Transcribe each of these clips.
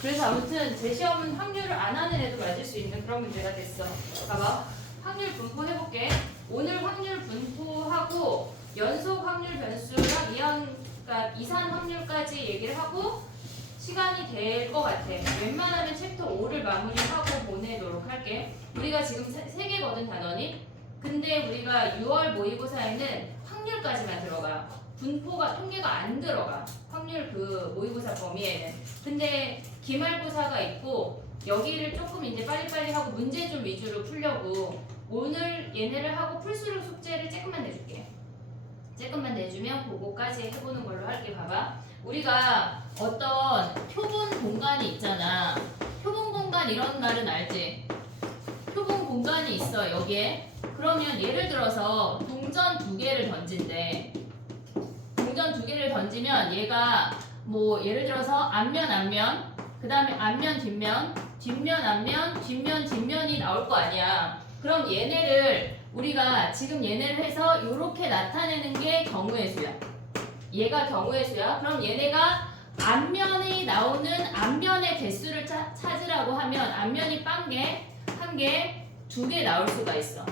그래서 아무튼 제 시험은 확률을 안 하는 애도 맞을 수 있는 그런 문제가 됐어. 봐봐. 확률 분포 해볼게. 오늘 확률 분포하고 연속 확률 변수랑 그러니까 이산 확률까지 얘기를 하고 시간이 될 것 같아. 웬만하면 챕터 5를 마무리하고 보내도록 할게. 우리가 지금 3개거든 단원이. 근데 우리가 6월 모의고사에는 확률까지만 들어가. 분포가 통계가 안 들어가. 확률 그 모의고사 범위에는. 근데 기말고사가 있고 여기를 조금 이제 빨리빨리 하고 문제 좀 위주로 풀려고 오늘 얘네를 하고 풀수록 숙제를 조금만 내줄게. 조금만 내주면 그거까지 해보는 걸로 할게. 봐봐. 우리가 어떤 표본 공간이 있잖아. 표본 공간 이런 말은 알지? 표본 공간이 있어 여기에. 그러면 예를 들어서 동전 2개를 던진대. 동전 2개를 던지면 얘가 뭐 예를 들어서 앞면 그 다음에 앞면 뒷면 앞면 뒷면이 나올 거 아니야. 그럼 얘네를 우리가 지금 얘네를 해서 이렇게 나타내는 게 경우의 수야. 얘가 경우의 수야. 그럼 얘네가 앞면이 나오는 앞면의 개수를 찾으라고 하면 앞면이 1개, 2개 나올 수가 있어.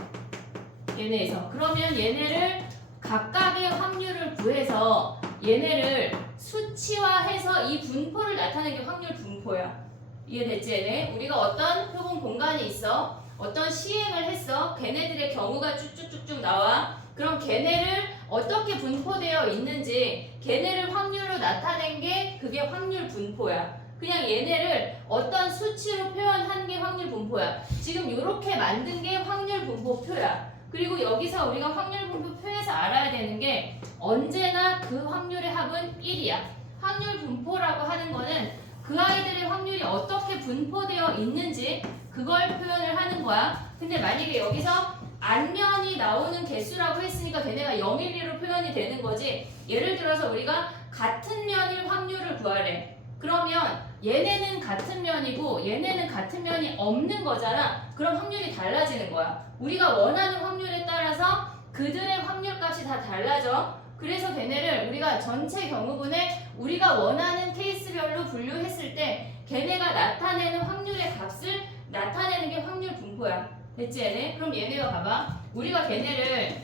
얘네에서. 그러면 얘네를 각각의 확률을 구해서 얘네를 수치화해서 이 분포를 나타내는 게 확률 분포야. 이해됐지 얘네? 우리가 어떤 표본 공간이 있어. 어떤 시행을 했어. 걔네들의 경우가 쭉쭉쭉쭉 나와. 그럼 걔네를 어떻게 분포되어 있는지 걔네를 확률로 나타낸 게 그게 확률 분포야. 그냥 얘네를 어떤 수치로 표현한 게 확률 분포야. 지금 이렇게 만든 게 확률 분포표야. 그리고 여기서 우리가 확률 분포표에서 알아야 되는 게 언제나 그 확률의 합은 1이야. 확률 분포라고 하는 거는 그 아이들의 확률이 어떻게 분포되어 있는지 그걸 표현을 하는 거야. 근데 만약에 여기서 앞면이 나오는 개수라고 했으니까 걔네가 0, 1, 2로 표현이 되는 거지. 예를 들어서 우리가 같은 면일 확률을 구하래. 그러면 얘네는 같은 면이고 얘네는 같은 면이 없는 거잖아. 그럼 확률이 달라지는 거야. 우리가 원하는 확률에 따라서 그들의 확률값이 다 달라져. 그래서 걔네를 우리가 전체 경우분에 우리가 원하는 케이스별로 분류했을 때 걔네가 나타내는 확률의 값을 나타내는 게 확률 분포야. 됐지 얘네? 그럼 얘네가 봐봐. 우리가 걔네를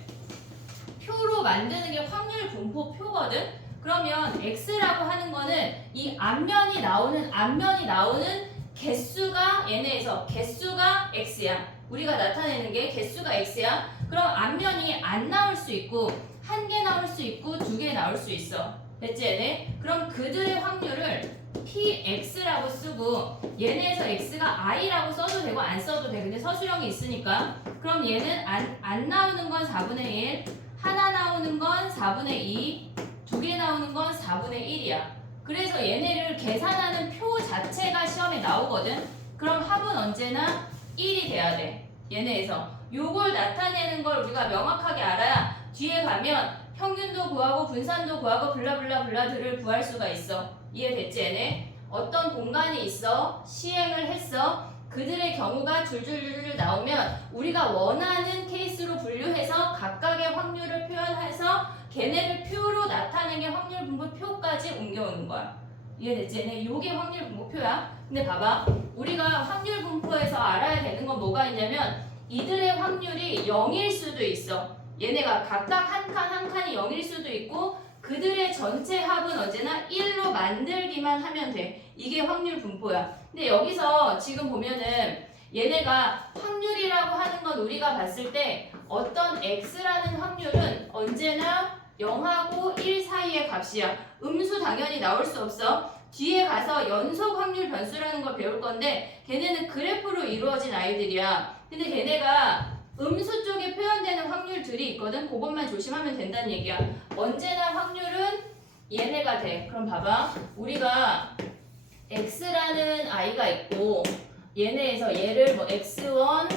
표로 만드는 게 확률 분포 표거든? 그러면 x라고 하는 거는 이 앞면이 나오는 개수가 얘네에서 개수가 x야. 우리가 나타내는 게 개수가 x야. 그럼 앞면이 안 나올 수 있고 1개 나올 수 있고 2개 나올 수 있어. 됐지 얘네? 그럼 그들의 확률을 px라고 쓰고 얘네에서 x가 i라고 써도 되고 안 써도 돼. 근데 서술형이 있으니까. 그럼 얘는 안 나오는 건 4분의 1, 하나 나오는 건 4분의 2, 2개 나오는 건 4분의 1이야. 그래서 얘네를 계산하는 표 자체가 시험에 나오거든. 그럼 합은 언제나 1이 돼야 돼. 얘네에서. 요걸 나타내는 걸 우리가 명확하게 알아야 뒤에 가면 평균도 구하고 분산도 구하고 블라블라블라들을 구할 수가 있어. 이해됐지 얘네? 어떤 공간이 있어. 시행을 했어. 그들의 경우가 줄줄줄 나오면 우리가 원하는 케이스로 분류해서 각각의 확률을 표현해서 걔네를 표로 나타내는 게 확률 분포 표까지 옮겨오는 거야. 이해됐지? 얘네 요게 확률 분포 표야. 근데 봐봐. 우리가 확률 분포에서 알아야 되는 건 뭐가 있냐면 이들의 확률이 0일 수도 있어. 얘네가 각각 한 칸이 0일 수도 있고 그들의 전체 합은 언제나 1로 만들기만 하면 돼. 이게 확률 분포야. 근데 여기서 지금 보면은 얘네가 확률이라고 하는 건 우리가 봤을 때 어떤 x라는 확률은 언제나 0하고 1 사이의 값이야. 음수 당연히 나올 수 없어. 뒤에 가서 연속 확률 변수라는 걸 배울 건데 걔네는 그래프로 이루어진 아이들이야. 근데 걔네가 음수 쪽에 표현되는 확률들이 있거든. 그것만 조심하면 된다는 얘기야. 언제나 확률은 얘네가 돼. 그럼 봐봐. 우리가 x라는 아이가 있고 얘네에서 얘를 뭐 x1,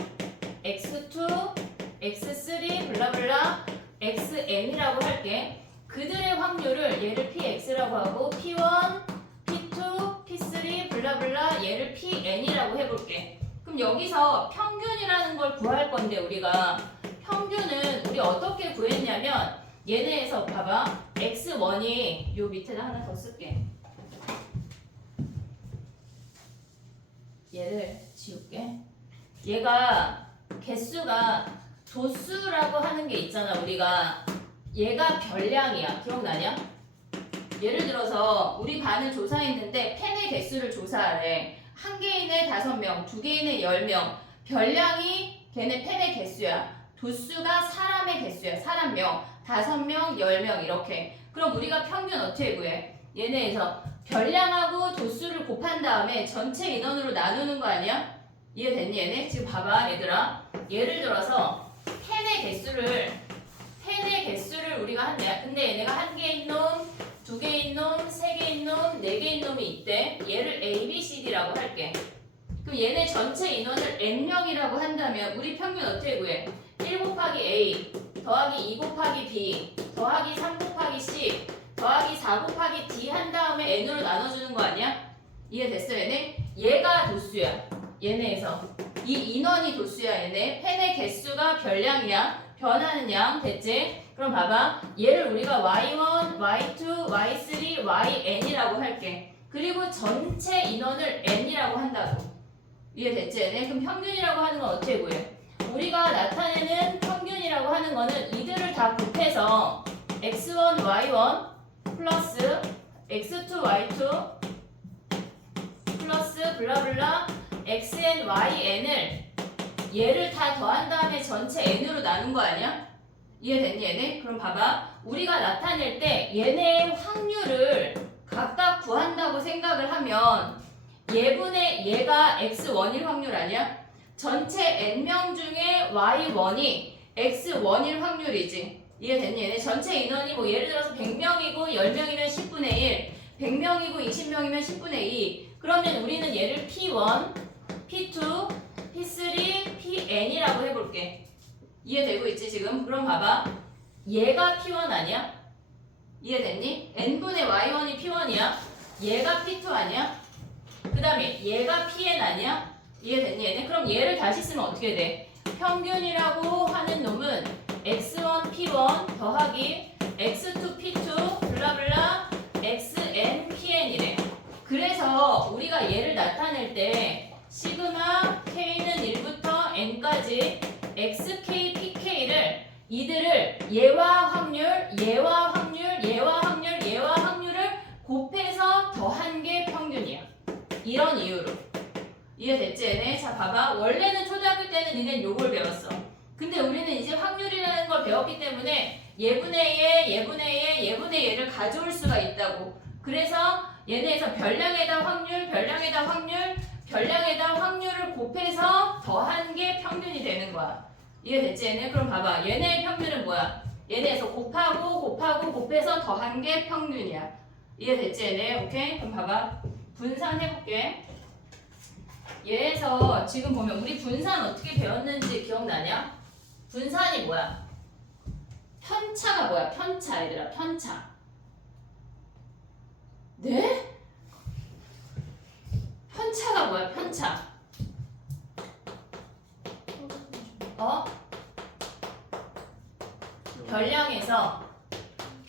x2, x3 블라블라 xn이라고 할게. 그들의 확률을 얘를 px라고 하고 p1, p2, p3 블라블라 얘를 pn이라고 해볼게. 그럼 여기서 평균이라는 걸 구할 건데 우리가 평균은 우리 어떻게 구했냐면 얘네에서 봐봐. x1이 요 밑에다 하나 더 쓸게. 얘를 지울게. 얘가 개수가 도수라고 하는 게 있잖아. 우리가 얘가 별량이야. 기억나냐? 예를 들어서 우리 반을 조사했는데 펜의 개수를 조사하래. 한 개인에 5명, 두 개인에 10명. 별량이 걔네 펜의 개수야. 도수가 사람의 개수야. 사람 명, 5명, 10명 이렇게. 그럼 우리가 평균 어떻게 구해? 얘네에서 별량하고 도수를 곱한 다음에 전체 인원으로 나누는 거 아니야? 이해됐니 얘네? 지금 봐봐 얘들아. 예를 들어서 펜의 개수를 우리가 한대. 근데 얘네가 한 개인 놈, 두 개인 놈, 세 개인 놈, 네 개인 놈이 있대. 얘를 A, B, C, D라고 할게. 그럼 얘네 전체 인원을 N명이라고 한다면 우리 평균 어떻게 구해? 1 곱하기 A 더하기 2 곱하기 B 더하기 3 곱하기 C 더하기 4 곱하기 D 한 다음에 N으로 나눠주는 거 아니야? 이해됐어 얘네? 얘가 도수야. 얘네에서 이 인원이 도수야. 얘네 펜의 개수가 별량이야. 변하는 양. 됐지? 그럼 봐봐. 얘를 우리가 y1, y2, y3,yn이라고 할게. 그리고 전체 인원을 n이라고 한다고. 이해됐지 얘네? 그럼 평균이라고 하는 건 어떻게 구해? 우리가 나타내는 평균이라고 하는 거는 이들을 다 곱해서 x1, y1 플러스 x2, y2 플러스 블라블라 xn, yn을 얘를 다 더한 다음에 전체 n으로 나눈 거 아니야? 이해됐니 얘네? 그럼 봐봐. 우리가 나타낼 때 얘네의 확률을 각각 구한다고 생각을 하면 얘가 x1일 확률 아니야? 전체 n명 중에 y1이 x1일 확률이지. 이해됐니 얘네? 전체 인원이 뭐 예를 들어서 100명이고 10명이면 10분의 1 100명이고 20명이면 10분의 2 그러면 우리는 얘를 P1, P2, P3, Pn이라고 해볼게. 이해되고 있지 지금? 그럼 봐봐. 얘가 P1 아니야? 이해됐니? n분의 y1이 P1이야. 얘가 P2 아니야? 그 다음에 얘가 Pn 아니야? 이해됐니 얘네? 그럼 얘를 다시 쓰면 어떻게 돼? 평균이라고 하는 놈은 x1 P1 더하기 x2 P2 블라블라 xn Pn이래. 그래서 우리가 얘를 나타낼 때 시그마 k는 1부터 n까지 xk, pk를 이들을 얘와 확률, 얘와 확률, 얘와 확률, 얘와 확률을 곱해서 더한 게 평균이야. 이런 이유로. 이해됐지 얘네? 자 봐봐. 원래는 초등학교 때는 니넨 요걸 배웠어. 근데 우리는 이제 확률이라는 걸 배웠기 때문에 예분의 얘, 예분의 얘, 예분의 얘를 가져올 수가 있다고. 그래서 얘네에서 별량에다 확률, 별량에다 확률, 별량에다 확률을 곱해서 더한 게 평균이 되는 거야. 이해됐지 얘네? 그럼 봐봐. 얘네의 평균은 뭐야? 얘네에서 곱해서 더한 게 평균이야. 이해됐지 얘네? 오케이? 그럼 봐봐. 분산해볼게. 얘에서 지금 보면 우리 분산 어떻게 배웠는지 기억나냐? 분산이 뭐야? 편차가 뭐야? 편차 얘들아. 편차. 네? 편차가 뭐야? 편차. 별량에서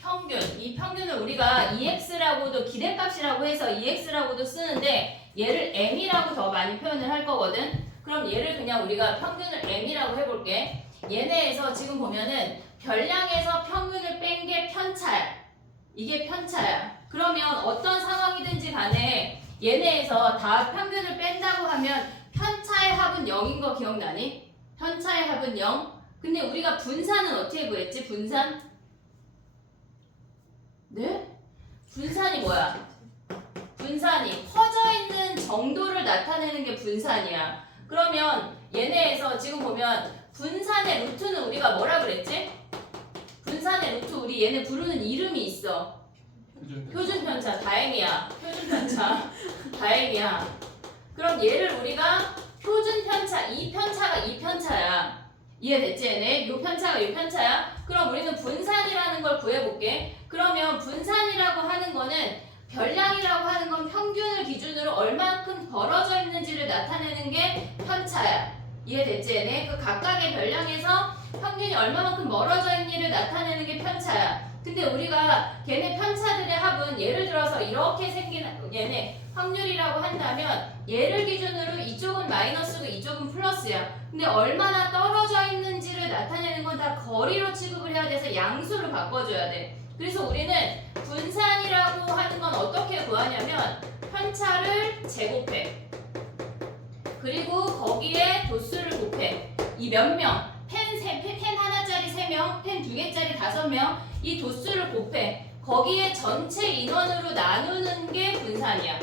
평균. 이 평균을 우리가 EX라고도 기대값이라고 해서 EX라고도 쓰는데 얘를 M이라고 더 많이 표현을 할 거거든. 그럼 얘를 그냥 우리가 평균을 M이라고 해볼게. 얘네에서 지금 보면은 별량에서 평균을 뺀 게 편차야. 이게 편차야. 그러면 어떤 상황이든지 간에 얘네에서 다 평균을 뺀다고 하면 편차의 합은 0인 거 기억나니? 편차의 합은 0. 근데 우리가 분산은 어떻게 구했지? 분산? 네? 분산이 뭐야? 분산이 퍼져 있는 정도를 나타내는 게 분산이야. 그러면 얘네에서 지금 보면 분산의 루트는 우리가 뭐라 그랬지? 분산의 루트 우리 얘네 부르는 이름이 있어. 표준편차. 다행이야. 표준편차. 다행이야. 그럼 얘를 우리가 표준편차, 이 편차가 이 편차야. 이해됐지 얘네? 요 편차가 요 편차야. 그럼 우리는 분산이라는 걸 구해볼게. 그러면 분산이라고 하는 거는 별량이라고 하는 건 평균을 기준으로 얼만큼 벌어져 있는지를 나타내는 게 편차야. 이해됐지 얘네? 그 각각의 별량에서 평균이 얼마만큼 멀어져 있니를 나타내는 게 편차야. 근데 우리가 걔네 편차들의 합은 예를 들어서 이렇게 생긴 얘네 확률이라고 한다면 얘를 기준으로 이쪽은 마이너스고 이쪽은 플러스야. 근데 얼마나 떨어져 있는지를 나타내는 건 다 거리로 취급을 해야 돼서 양수로 바꿔줘야 돼. 그래서 우리는 분산이라고 하는 건 어떻게 구하냐면 편차를 제곱해. 그리고 거기에 도수를 곱해. 이 몇 명, 펜 하나짜리 3명, 펜 2개짜리 5명, 이 도수를 곱해. 거기에 전체 인원으로 나누는 게 분산이야.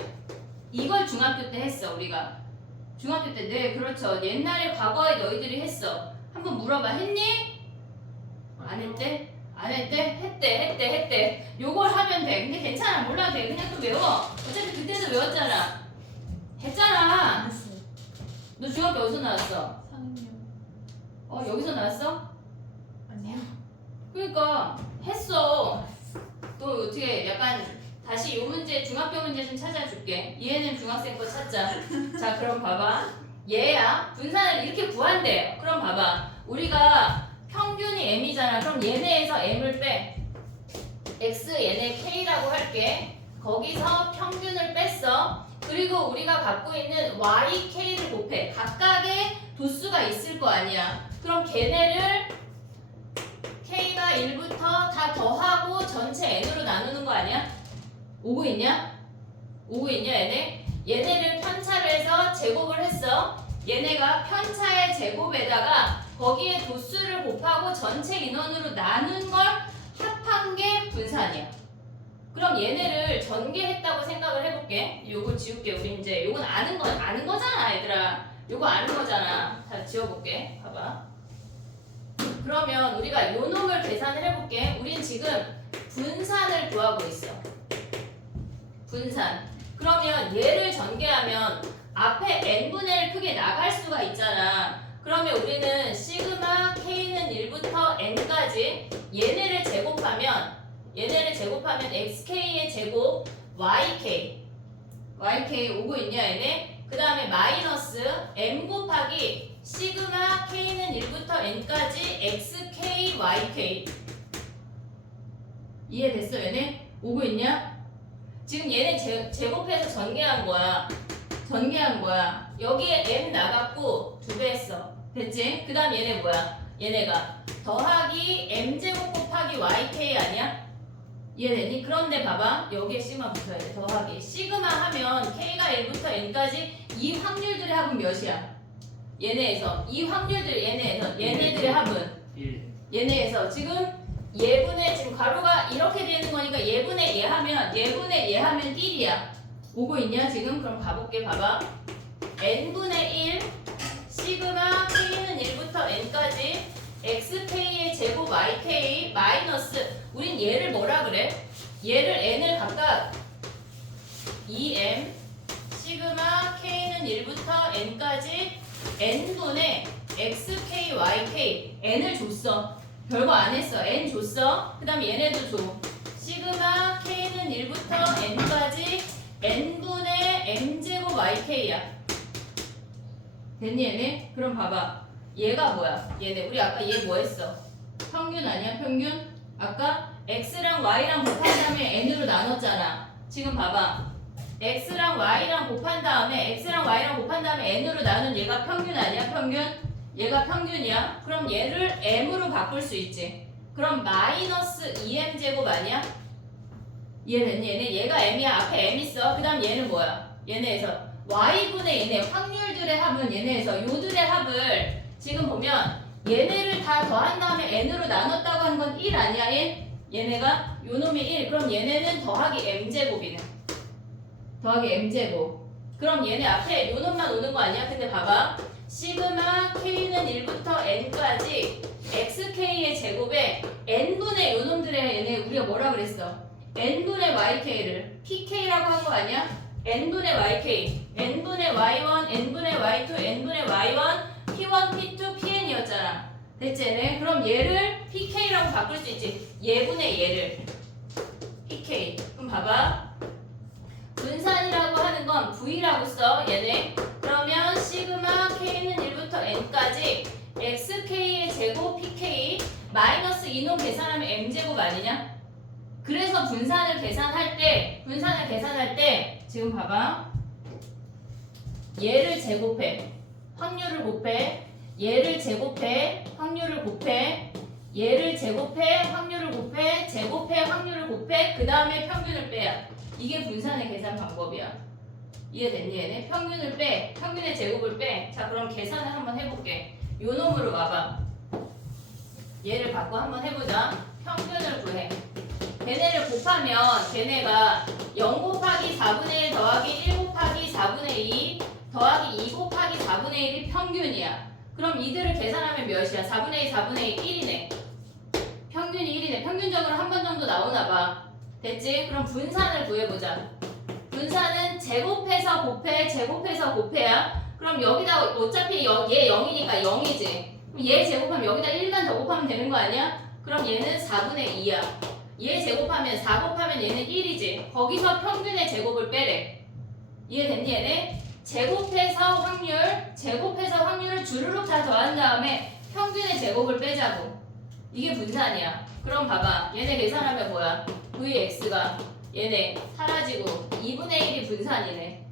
이걸 중학교 때 했어, 우리가. 중학교 때, 네, 그렇죠. 옛날에 과거에 너희들이 했어. 한번 물어봐, 했니? 안 했대? 안 했대? 했대. 요걸 하면 돼. 근데 괜찮아, 몰라도 돼. 그냥 또 외워. 어차피 그때도 외웠잖아. 했잖아. 너 중학교 어디서 나왔어? 3학년. 여기서 나왔어? 아니요. 그러니까 했어. 또 어떻게 약간 다시 요 문제 중학교 문제 좀 찾아줄게. 얘는 중학생 거 찾자. 자, 그럼 봐봐. 얘야 분산을 이렇게 구한대. 그럼 봐봐. 우리가 평균이 m이잖아. 그럼 얘네에서 m을 빼. x 얘네 k라고 할게. 거기서 평균을 뺐어. 그리고 우리가 갖고 있는 YK를 곱해. 각각의 도수가 있을 거 아니야. 그럼 걔네를 K가 1부터 다 더하고 전체 N으로 나누는 거 아니야? 오고 있냐? 오고 있냐 얘네? 얘네를 편차를 해서 제곱을 했어. 얘네가 편차의 제곱에다가 거기에 도수를 곱하고 전체 인원으로 나눈 걸 합한 게 분산이야. 그럼 얘네를 전개했다고 생각을 해볼게. 요거 지울게. 우리 이제 요건 아는 거잖아, 얘들아. 요거 아는 거잖아. 다 지워볼게. 봐봐. 그러면 우리가 요 놈을 계산을 해볼게. 우린 지금 분산을 구하고 있어. 분산. 그러면 얘를 전개하면 앞에 n분의 1 크게 나갈 수가 있잖아. 그러면 우리는 시그마 k는 1부터 n까지 얘네를 제곱하면 xk의 제곱 yk 오고 있냐 얘네? 그 다음에 마이너스 m 곱하기 시그마 k는 1부터 n까지 xk yk. 이해됐어 얘네? 오고 있냐? 지금 얘네 제곱해서 전개한 거야. 여기에 m 나갔고 2배 했어. 됐지? 그 다음 얘네 뭐야? 얘네가 더하기 m제곱 곱하기 yk 아니야? 이해되니? 그런데 봐봐. 여기에 시그마 붙어야 돼. 더하기. 시그마 하면 k가 1부터 n까지 이 확률들의 합은 몇이야? 얘네에서. 이 확률들 얘네들의 합은 1. 얘네에서 지금 예분의 지금 가로가 이렇게 되는 거니까 예분의 얘 하면 1이야. 오고 있냐 지금? 그럼 가볼게. 봐봐. n분의 1 시그마 k는 1부터 n까지 xk의 제곱 yk 마이너스 우린 얘를 뭐라 그래? 얘를 n을 각각 2m 시그마 k는 1부터 n까지 n분의 xk yk n을 줬어. 별거 안 했어. n 줬어. 그 다음에 얘네도 줘. 시그마 k는 1부터 n까지 n분의 m제곱 yk야. 됐니 얘네? 그럼 봐봐. 얘가 뭐야? 얘네. 우리 아까 얘 뭐 했어? 평균 아니야? 평균? 아까 x랑 y랑 곱한 다음에 n으로 나눴잖아. 지금 봐봐. x랑 y랑 곱한 다음에 n으로 나눈 얘가 평균 아니야? 평균? 얘가 평균이야. 그럼 얘를 m으로 바꿀 수 있지. 그럼 마이너스 2m제곱 아니야? 이해됐니? 얘가 m이야. 앞에 m 있어. 그 다음 얘는 뭐야? 얘네에서 y분의 얘네 확률들의 합은 얘네에서 요들의 합을 지금 보면 얘네를 다 더한 다음에 n으로 나눴다고 하는 건 1 아니야? 1? 얘네가 요 놈이 1. 그럼 얘네는 더하기 m제곱이네. 더하기 m제곱. 그럼 얘네 앞에 요 놈만 오는 거 아니야? 근데 봐봐. 시그마 k는 1부터 n까지 xk의 제곱에 n분의 요 놈들의 얘네 우리가 뭐라 그랬어? n분의 yk를 pk라고 한 거 아니야? n분의 yk, n분의 y1, n분의 y2, n분의 y1, p1, p2, pn이었잖아. 됐지? 얘네? 그럼 얘를 pk라고 바꿀 수 있지. 얘분의 얘를 pk. 그럼 봐봐. 분산이라고 하는 건 v라고 써. 얘네. 그러면 시그마 k는 1부터 n까지 xk의 제곱 pk 마이너스 이놈 계산하면 m제곱 아니냐? 그래서 분산을 계산할 때 지금 봐봐. 얘를 제곱해. 확률을 곱해. 얘를 제곱해. 확률을 곱해. 얘를 제곱해. 확률을 곱해. 제곱해. 확률을 곱해. 그 다음에 평균을 빼야. 이게 분산의 계산 방법이야. 이해됐니 얘네? 평균을 빼. 평균의 제곱을 빼. 자 그럼 계산을 한번 해볼게. 요 놈으로 와봐. 얘를 갖고 한번 해보자. 평균을 구해. 걔네를 곱하면 걔네가 0 곱하기 4분의 1 더하기 1 곱하기 4분의 2 더하기 2 곱하기 4분의 1이 평균이야. 그럼 이들을 계산하면 몇이야? 4분의 2, 4분의 2, 1이네. 평균이 1이네. 평균적으로 한 번 정도 나오나 봐. 됐지? 그럼 분산을 구해보자. 분산은 제곱해서 곱해, 제곱해서 곱해야. 그럼 여기다 어차피 얘 0이니까 0이지. 그럼 얘 제곱하면 여기다 1만 더 곱하면 되는 거 아니야? 그럼 얘는 4분의 2야. 얘 제곱하면 4 곱하면 얘는 1이지. 거기서 평균의 제곱을 빼래. 이해됐니 얘네? 제곱해서 확률을 주르륵 다 더한 다음에 평균의 제곱을 빼자고. 이게 분산이야. 그럼 봐봐. 얘네 계산하면 뭐야? Vx가 얘네 사라지고 2분의 1이 분산이네.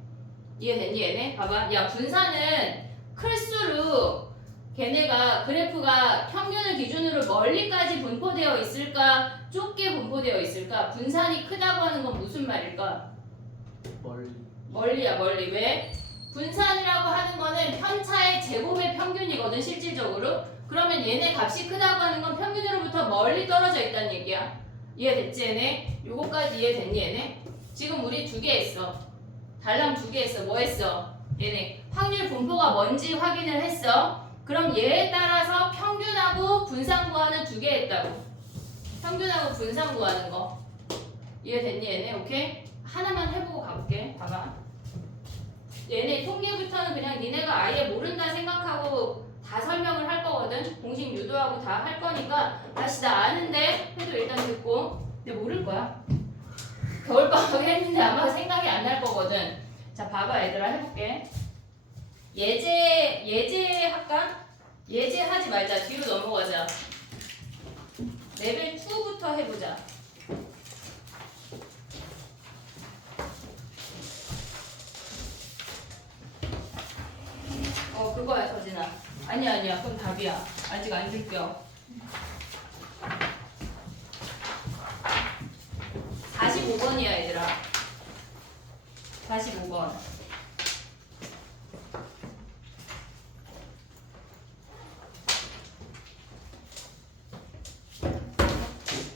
이해됐니 얘네? 봐봐. 야 분산은 클수록 걔네가 그래프가 평균을 기준으로 멀리까지 분포되어 있을까? 좁게 분포되어 있을까? 분산이 크다고 하는 건 무슨 말일까? 멀리야 멀리. 왜? 분산이라고 하는 거는 편차의 제곱의 평균이거든 실질적으로. 그러면 얘네 값이 크다고 하는 건 평균으로부터 멀리 떨어져 있다는 얘기야. 이해됐지 얘네? 요거까지 이해됐니 얘네? 지금 우리 2개 했어. 달랑 2개 했어. 뭐 했어? 얘네 확률 분포가 뭔지 확인을 했어. 그럼 얘에 따라서 평균하고 분산 구하는 2개 했다고. 평균하고 분산 구하는 거. 이해됐니 얘네? 오케이? 하나만 해보고 가볼게. 봐봐. 얘네 통계부터는 그냥 니네가 아예 모른다 생각하고 다 설명을 할 거거든. 공식 유도하고 다 할 거니까 다시 나 아는데 해도 일단 듣고. 근데 모를 거야. 겨울방학 했는데 아마 생각이 안 날 거거든. 자 봐봐 얘들아 해볼게. 예제 할까? 예제 하지 말자. 뒤로 넘어가자. 레벨 2부터 해보자. 그거야 서진아. 아니야 그건 답이야. 아직 안 줄게요. 45번이야 얘들아. 45번.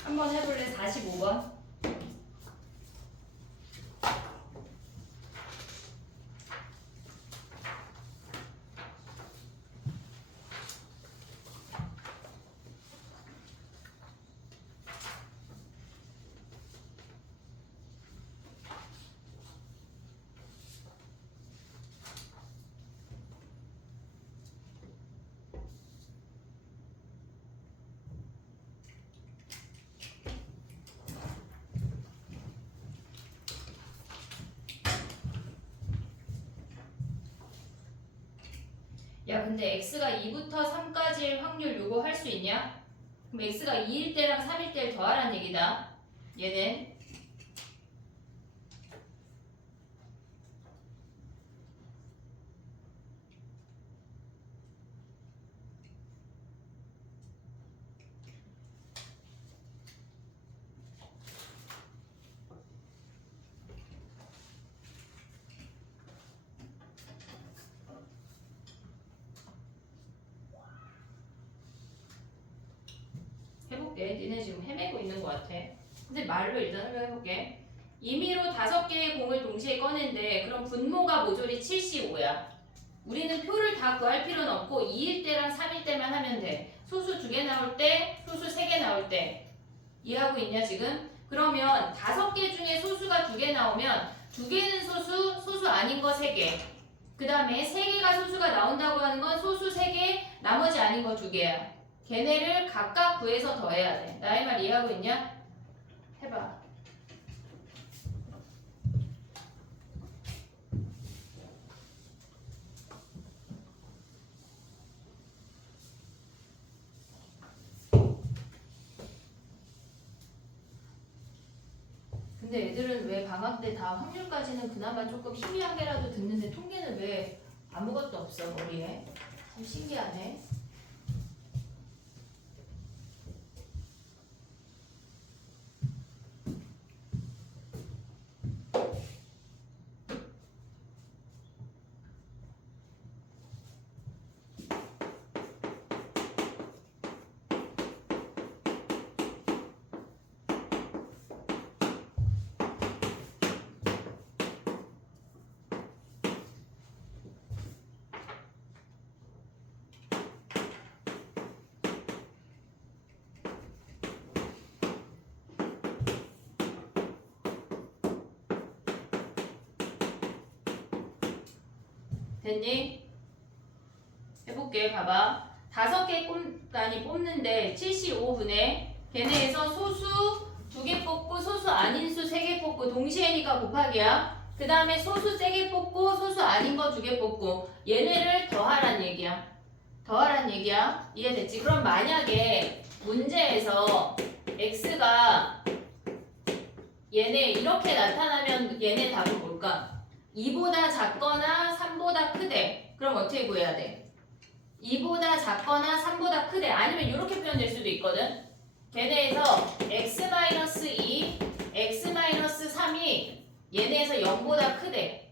한번 해볼래? 45번. 야 근데 x가 2부터 3까지의 확률 요거 할 수 있냐? 그럼 x가 2일 때랑 3일 때를 더하라는 얘기다. 얘는 해볼게. 니네 지금 헤매고 있는 것 같아. 근데 말로 일단 설명해볼게. 임의로 5개의 공을 동시에 꺼낸데 그럼 분모가 모조리 75야. 우리는 표를 다 구할 필요는 없고 2일 때랑 3일 때만 하면 돼. 소수 2개 나올 때, 소수 3개 나올 때. 이해하고 있냐 지금? 그러면 5개 중에 소수가 2개 나오면 2개는 소수 아닌 거 3개. 그 다음에 3개가 소수가 나온다고 하는 건 소수 3개, 나머지 아닌 거 2개야. 걔네를 각각 구해서 더해야 돼. 나의 말 이해하고 있냐? 해봐. 근데 근데 애들은 왜 방학 때 다 확률까지는 그나마 조금 희미하게라도 듣는데 통계는 왜 아무것도 없어 머리에? 참 신기하네. 됐니? 해볼게. 봐봐. 5개 뽑는데 75분에 걔네에서 소수 2개 뽑고 소수 아닌 수 3개 뽑고 동시에니까 곱하기야. 그 다음에 소수 3개 뽑고 소수 아닌 거 2개 뽑고 얘네를 더하란 얘기야. 더하란 얘기야. 이해됐지? 그럼 만약에 문제에서 x가 얘네 이렇게 나타나면 얘네 답은 뭘까? 2보다 작거나 3보다 크대. 그럼 어떻게 구해야 돼? 2보다 작거나 3보다 크대. 아니면 이렇게 표현될 수도 있거든. 걔네에서 x-2, x-3이 얘네에서 0보다 크대.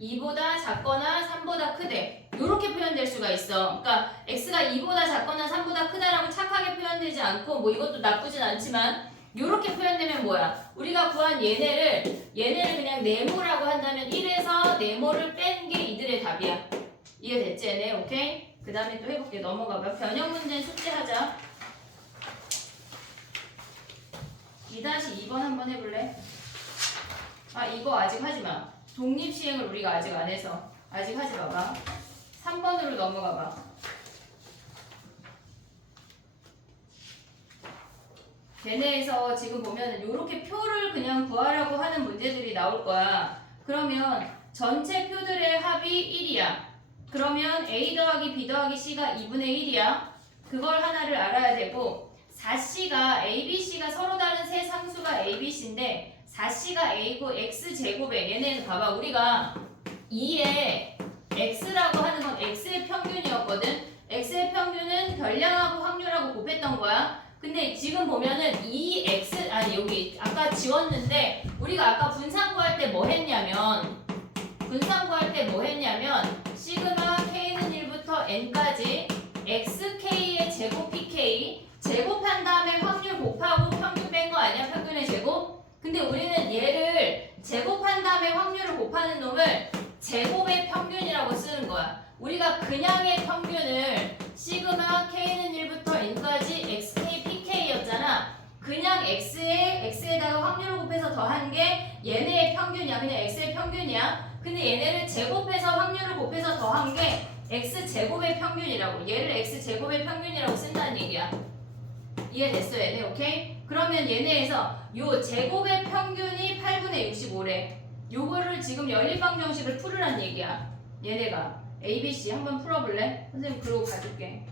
2보다 작거나 3보다 크대. 이렇게 표현될 수가 있어. 그러니까 x가 2보다 작거나 3보다 크다라고 착하게 표현되지 않고 뭐 이것도 나쁘진 않지만 이렇게 표현되면 뭐야? 우리가 구한 얘네를 그냥 네모라고 한다면 1에서 네모를 뺀 게 이들의 답이야. 이해됐지 얘네? 오케이? 그 다음에 또 해볼게. 넘어가봐. 변형 문제 숙제하자. 2-2번 한번 해볼래? 아 이거 아직 하지마. 독립시행을 우리가 아직 안 해서 아직 하지 마봐. 3번으로 넘어가봐. 걔네에서 지금 보면 이렇게 표를 그냥 구하라고 하는 문제들이 나올 거야. 그러면 전체 표들의 합이 1이야. 그러면 A 더하기 B 더하기 C가 2분의 1이야. 그걸 하나를 알아야 되고 4C가 A, B, C가 서로 다른 세 상수가 A, B, C인데 4C가 A고 X제곱에 얘네는 봐봐. 우리가 2에 X라고 하는 건 X의 평균이었거든. X의 평균은 별량하고 확률하고 곱했던 거야. 근데 지금 보면은 2x 아니 여기 아까 지웠는데 우리가 아까 분산 구할 때 뭐 했냐면 시그마 k는 1부터 n까지 xk의 제곱 pk 제곱한 다음에 확률 곱하고 평균 뺀 거 아니야? 평균의 제곱? 근데 우리는 얘를 제곱한 다음에 확률을 곱하는 놈을 제곱의 평균이라고 쓰는 거야. 우리가 그냥의 평균을 시그마 k는 1부터 n까지 xk pk였잖아. 그냥 x에다가 확률을 곱해서 더한 게 얘네의 평균이야. 그냥 x의 평균이야. 근데 얘네를 제곱해서 확률을 곱해서 더한 게 x제곱의 평균이라고. 얘를 x제곱의 평균이라고 쓴다는 얘기야. 이해됐어 얘네? 오케이? 그러면 얘네에서 요 제곱의 평균이 8분의 65래. 요거를 지금 연립방정식을 풀으란 얘기야. 얘네가 A, B, C 한번 풀어볼래? 선생님 그러고 가줄게.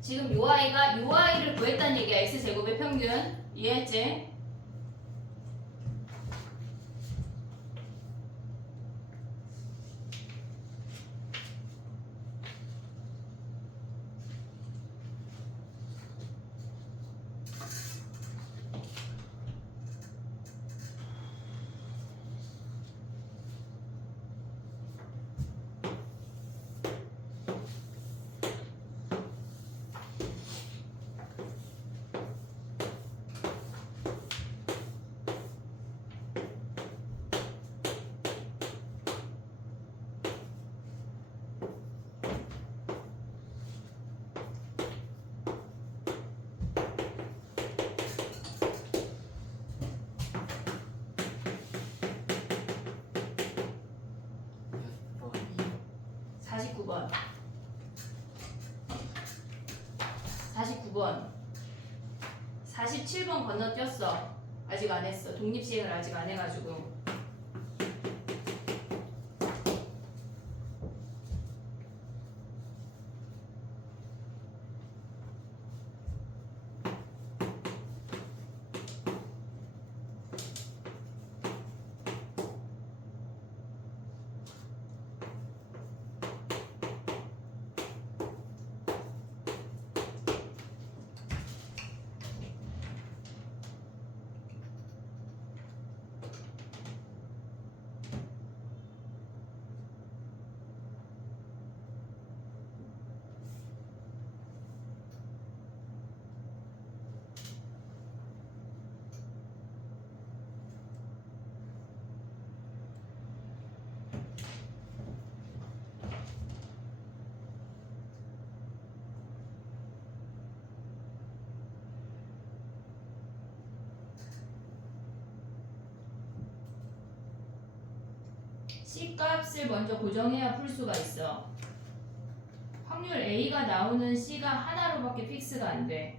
지금 요 아이를 구했다는 얘기야. x제곱의 평균. 이해했지? (49번) 49번 47번 건너뛰었어. 아직 안 했어. 독립시행을 아직 안 해가지고. C 값을 먼저 고정해야 풀 수가 있어. 확률 A가 나오는 C가 하나로밖에 픽스가 안 돼.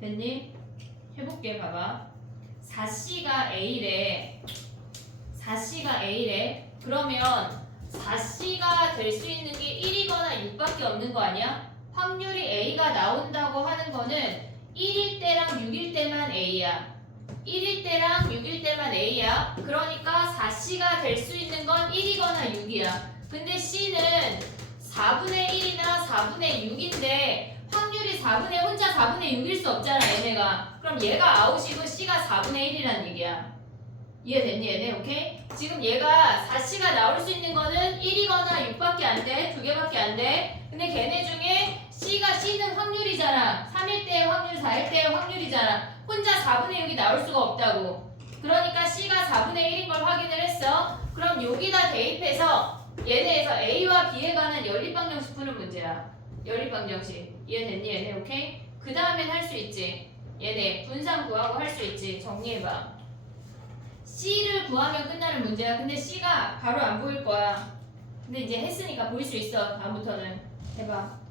됐니? 해볼게. 봐봐. 4C가 A래. 4C가 A래. 그러면 4C가 될 수 있는 게 1이거나 6밖에 없는 거 아니야? 확률이 A가 나온다고 하는 거는 1일 때랑 6일 때만 A야. 1일 때랑 6일 때만 A야. 그러니까 4C가 될 수 있는 건 1이거나 6이야. 근데 C는 4분의 1이나 4분의 6인데 확률이 4분의 혼자 4분의 6일 수 없잖아 얘네가. 그럼 얘가 아웃이고 C가 4분의 1이란 얘기야. 이해됐니 얘네? 오케이? 지금 얘가 4C가 나올 수 있는 거는 1이거나 6밖에 안 돼. 2개밖에 안 돼. 근데 걔네 중에 C는 확률이잖아. 3일 때의 확률, 4일 때의 확률이잖아. 혼자 4분의 6이 나올 수가 없다고. 그러니까 C가 4분의 1인 걸 확인을 했어. 그럼 여기다 대입해서 얘네에서 A와 B에 관한 연립방정식 푸는 문제야. 연립방정식. 이해됐니 얘네? 오케이? 그 다음엔 할 수 있지. 얘네 분산 구하고 할 수 있지. 정리해봐. C를 구하면 끝나는 문제야. 근데 C가 바로 안 보일 거야. 근데 이제 했으니까 보일 수 있어. 다음부터는 해봐.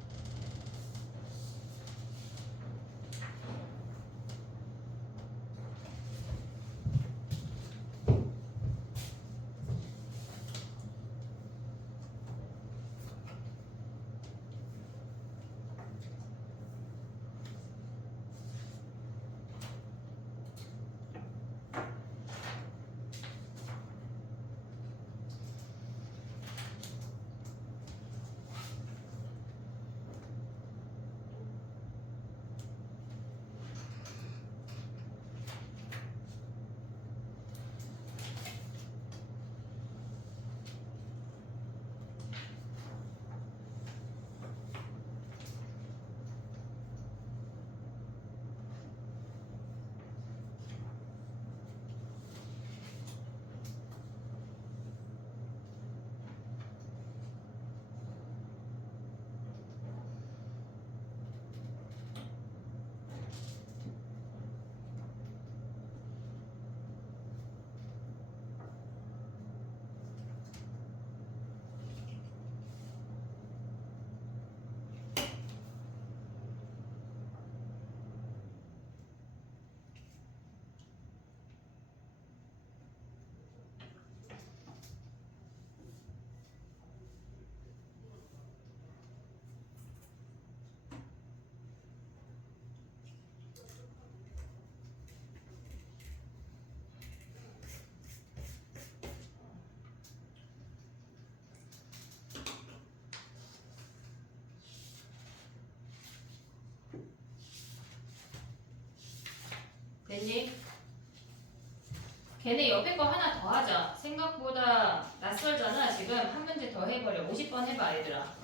됐니? 걔네 옆에 거 하나 더 하자. 생각보다 낯설잖아. 지금 한 문제 더 해버려. 50번 해봐 얘들아.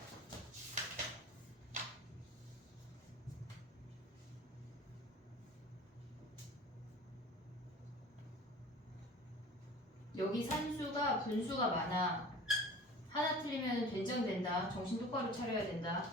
여기 산수가 분수가 많아. 하나 틀리면 된정된다. 정신 똑바로 차려야 된다.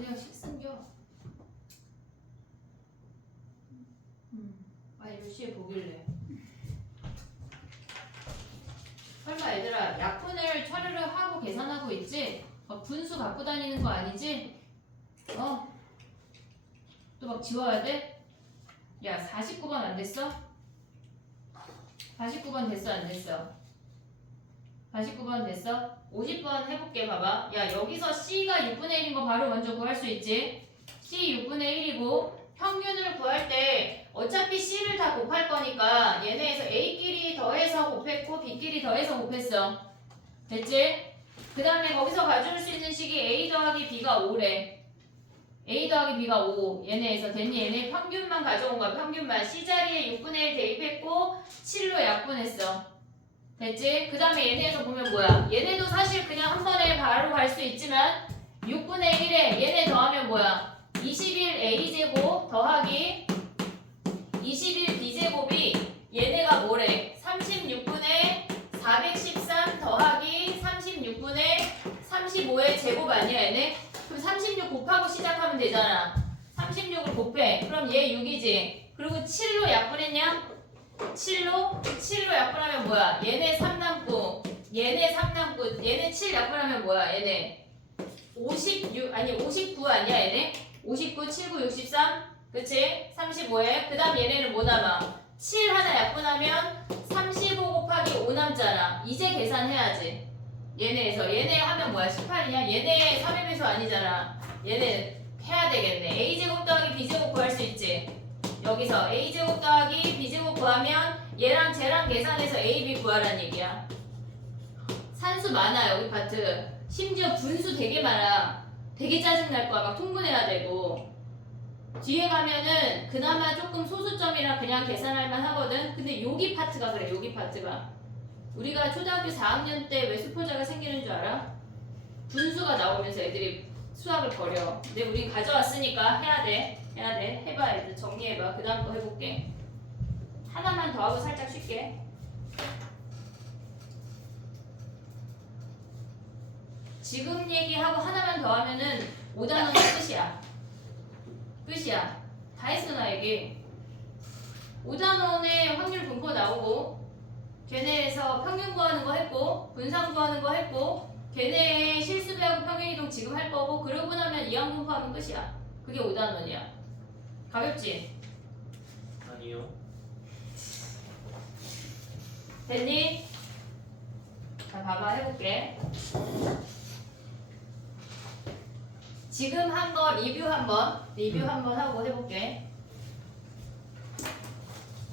그냥 식 숨겨. 아니 몇 시에 보길래. 설마 얘들아 약분을 처리를 하고 계산하고 있지? 분수 갖고 다니는 거 아니지? 또 막 지워야 돼? 야 49번 안 됐어? 49번 됐어 안 됐어? 49번 됐어? 50번 해볼게. 봐봐. 야 여기서 C가 6분의 1인 거 바로 먼저 구할 수 있지? C 6분의 1이고 평균을 구할 때 어차피 C를 다 곱할 거니까 얘네에서 A끼리 더해서 곱했고 B끼리 더해서 곱했어. 됐지? 그 다음에 거기서 가져올 수 있는 식이 A 더하기 B가 5래. A 더하기 B가 5. 얘네에서 됐니? 얘네 평균만 가져온 거야. 평균만. C자리에 6분의 1 대입했고 7로 약분했어. 됐지? 그 다음에 얘네에서 보면 뭐야? 얘네도 사실 그냥 한 번에 바로 갈 수 있지만 6분의 1에 얘네 더하면 뭐야? 21a제곱 더하기 21b제곱이 얘네가 뭐래? 36분의 413 더하기 36분의 35의 제곱 아니야 얘네? 그럼 36 곱하고 시작하면 되잖아. 36을 곱해. 그럼 얘 6이지. 그리고 7로 약분했냐? 7로 약분하면 뭐야? 얘네 3 남고 얘네 3 남고 얘네 7 약분하면 뭐야? 얘네 56 아니 59 아니야 얘네? 59, 79, 63 그치? 35에 그 다음 얘네는 뭐 남아? 7 하나 약분하면 35 곱하기 5 남잖아. 이제 계산해야지. 얘네에서 얘네 하면 뭐야? 18이냐? 얘네 3의 배수 아니잖아. 얘네 해야 되겠네. a제곱 더하기 b제곱 구할 수 있지. 여기서 a제곱 더하기 b제곱 구하면 얘랑 쟤랑 계산해서 a, b 구하라는 얘기야. 산수 많아 여기 파트. 심지어 분수 되게 많아. 되게 짜증날 거야. 막 통분해야 되고. 뒤에 가면은 그나마 조금 소수점이라 그냥 계산할 만 하거든. 근데 여기 파트가 그래. 여기 파트가. 우리가 초등학교 4학년 때 왜 수포자가 생기는 줄 알아? 분수가 나오면서 애들이 수학을 버려. 근데 우리 가져왔으니까 해야 돼. 해봐. 애들 정리해봐. 그 다음 거 해볼게. 하나만 더 하고 살짝 쉴게. 지금 얘기하고 하나만 더 하면은 5단원은 끝이야. 다 했어 나 얘기. 5단원에 확률 분포 나오고 걔네에서 평균 구하는 거 했고 분산 구하는 거 했고 걔네의 실수 배하고 평균 이동 지금 할 거고 그러고 나면 이항 분포하면 끝이야. 그게 5단원이야. 가볍지? 아니요. 됐니? 자 봐봐 해볼게. 지금 한 거 리뷰 한번 하고 해볼게.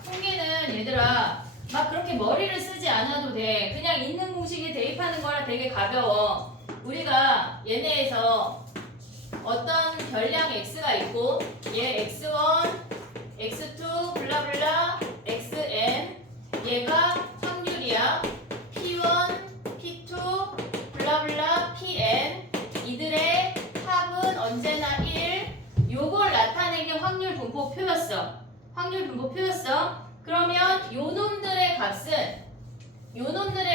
통계는 얘들아 막 그렇게 머리를 쓰지 않아도 돼. 그냥 있는 공식에 대입하는 거라 되게 가벼워. 우리가 얘네에서 어떤 별량 x가 있고 얘 x1, x2, 블라블라, xn 얘가 확률이야. p1, p2, 블라블라, pn 이들의 합은 언제나 1 요걸 나타낸 게 확률 분포표였어. 그러면 요 놈들의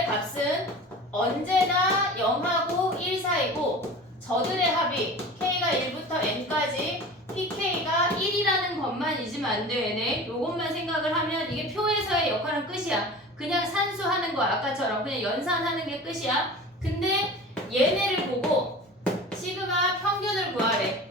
값은 언제나 0하고 1 사이고 저들의 합이 k가 1부터 n까지 pk가 1이라는 것만 잊으면 안 돼. 얘네 요것만 생각을 하면 이게 표에서의 역할은 끝이야. 그냥 산수하는 거야. 아까처럼 그냥 연산하는 게 끝이야. 근데 얘네를 보고 시그마 평균을 구하래.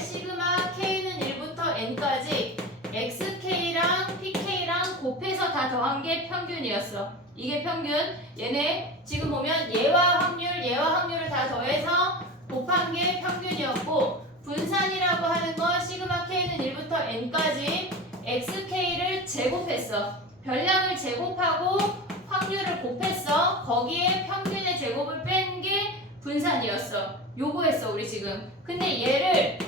시그마 k는 1부터 n까지 xk랑 pk랑 곱해서 다 더한 게 평균이었어. 이게 평균. 얘네 지금 보면 얘와 확률을 다 더해서 곱한 게 평균이었고 분산이라고 하는 건 시그마 k는 1부터 n까지 xk를 제곱했어. 별량을 제곱하고 확률을 곱했어. 거기에 평균의 제곱을 뺀 게 분산이었어. 요거 했어 우리 지금. 근데 얘를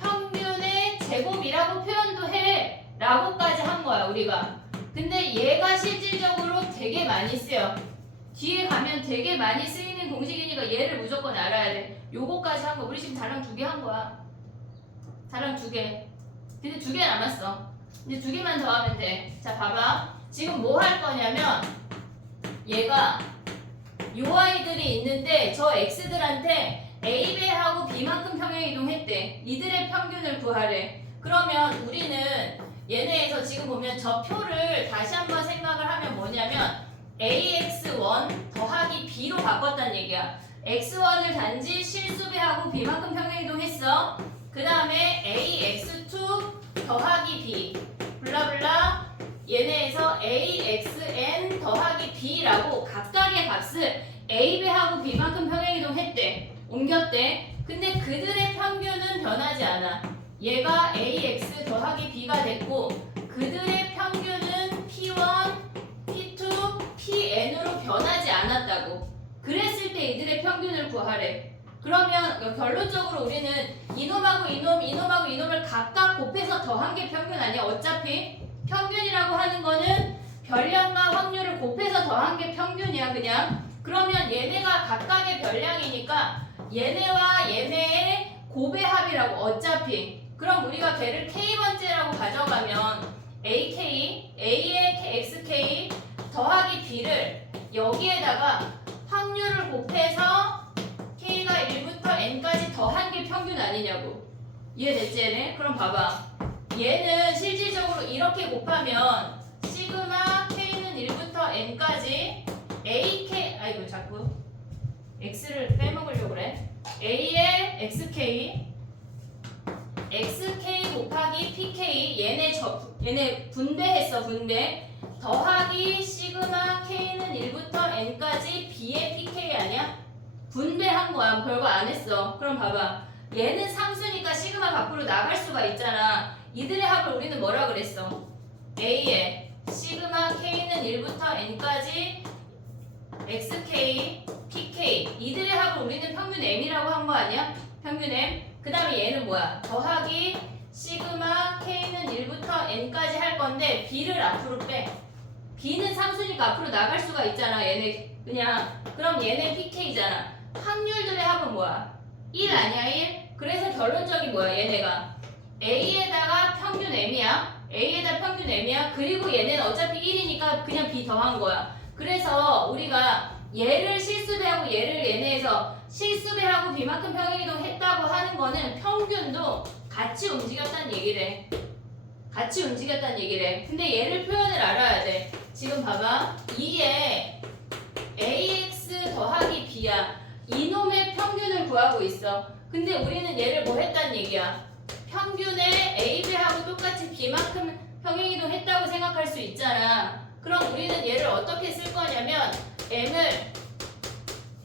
평균의 제곱이라고 표현도 해 라고까지 한 거야 우리가. 근데 얘가 실질적으로 되게 많이 쓰여. 뒤에 가면 되게 많이 쓰이는 공식이니까 얘를 무조건 알아야 돼. 요거까지 한 거. 우리 지금 자랑 2개 한 거야. 자랑 2개. 근데 2개 남았어. 이제 2개만 더 하면 돼. 자 봐봐. 지금 뭐 할 거냐면 얘가 요 아이들이 있는데 저 x들한테 a 배하고 했대. 이들의 평균을 구하래. 그러면 우리는 얘네에서 지금 보면 저 표를 다시 한번 생각을 하면 뭐냐면 ax1 더하기 b로 바꿨다는 얘기야. x1을 단지 실수배하고 b만큼 평행이동했어. 그 다음에 ax2 더하기 b 블라블라 얘네에서 axn 더하기 b라고 각각의 값을 a배하고 b만큼 평행이동했대. 옮겼대. 근데 그들의 평균은 변하지 않아. 얘가 ax 더하기 b가 됐고 그들의 평균은 p1, p2, pn으로 변하지 않았다고. 그랬을 때 이들의 평균을 구하래. 그러면 결론적으로 우리는 이놈하고 이놈하고 이놈을 각각 곱해서 더한 게 평균 아니야. 어차피 평균이라고 하는 거는 별량과 확률을 곱해서 더한 게 평균이야 그냥. 그러면 얘네가 각각의 별량이니까 얘네와 얘네의 곱의 합이라고 어차피. 그럼 우리가 걔를 k번째라고 가져가면 ak, a의 xk 더하기 b를 여기에다가 확률을 곱해서 k가 1부터 n까지 더한 게 평균 아니냐고. 이해됐지 얘네? 그럼 봐봐. 얘는 실질적으로 이렇게 곱하면 시그마 k는 1부터 n까지 ak 아이고 자꾸 x를 빼먹으려고 그래. a의 xk xk 곱하기 pk 얘네 분배했어. 분배 더하기 시그마 k는 1부터 n까지 b의 pk 아니야? 분배한 거야. 별거 안 했어. 그럼 봐봐. 얘는 상수니까 시그마 밖으로 나갈 수가 있잖아. 이들의 합을 우리는 뭐라 그랬어? a의 시그마 k는 1부터 n까지 xk, pk 이들의 합을 우리는 평균 m이라고 한 거 아니야? 평균 m. 그 다음에 얘는 뭐야? 더하기 시그마 k는 1부터 n까지 할 건데 b를 앞으로 빼. b는 상수니까 앞으로 나갈 수가 있잖아. 얘네 그냥. 그럼 얘네 pk잖아. 확률들의 합은 뭐야? 1 아니야 1? 그래서 결론적인 뭐야 얘네가 a에다가 평균 m이야. a에다 평균 m이야. 그리고 얘네는 어차피 1이니까 그냥 b 더한 거야. 그래서 우리가 얘를 실수배하고 얘를 얘네에서 실수배하고 b만큼 평행이동 했다고 하는 거는 평균도 같이 움직였다는 얘기래. 같이 움직였다는 얘기래. 근데 얘를 표현을 알아야 돼. 지금 봐봐. 이게 ax 더하기 b야. 이놈의 평균을 구하고 있어. 근데 우리는 얘를 뭐 했다는 얘기야? 평균에 ab하고 똑같이 b만큼 평행이동 했다고 생각할 수 있잖아. 그럼 우리는 얘를 어떻게 쓸 거냐면 m을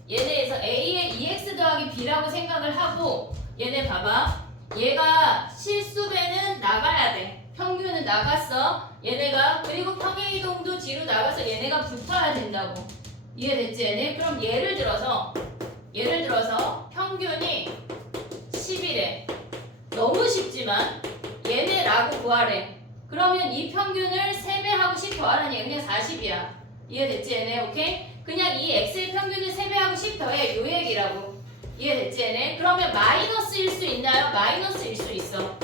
얘네에서 a의 2x 더하기 b라고 생각을 하고 얘네 봐봐. 얘가 실수배는 나가야 돼. 평균은 나갔어. 얘네가. 그리고 평행이동도 뒤로 나가서 얘네가 붙어야 된다고. 이해됐지 얘네? 그럼 예를 들어서 평균이 10이래. 너무 쉽지만 얘네라고 구하래. 그러면 이 평균을 3배하고 10 더하라니 그냥 40이야. 이해됐지 얘네? 오케이? 그냥 이 x의 평균을 3배하고 10 더해. 요 얘기라고. 이해됐지 얘네? 그러면 마이너스일 수 있나요? 마이너스일 수 있어.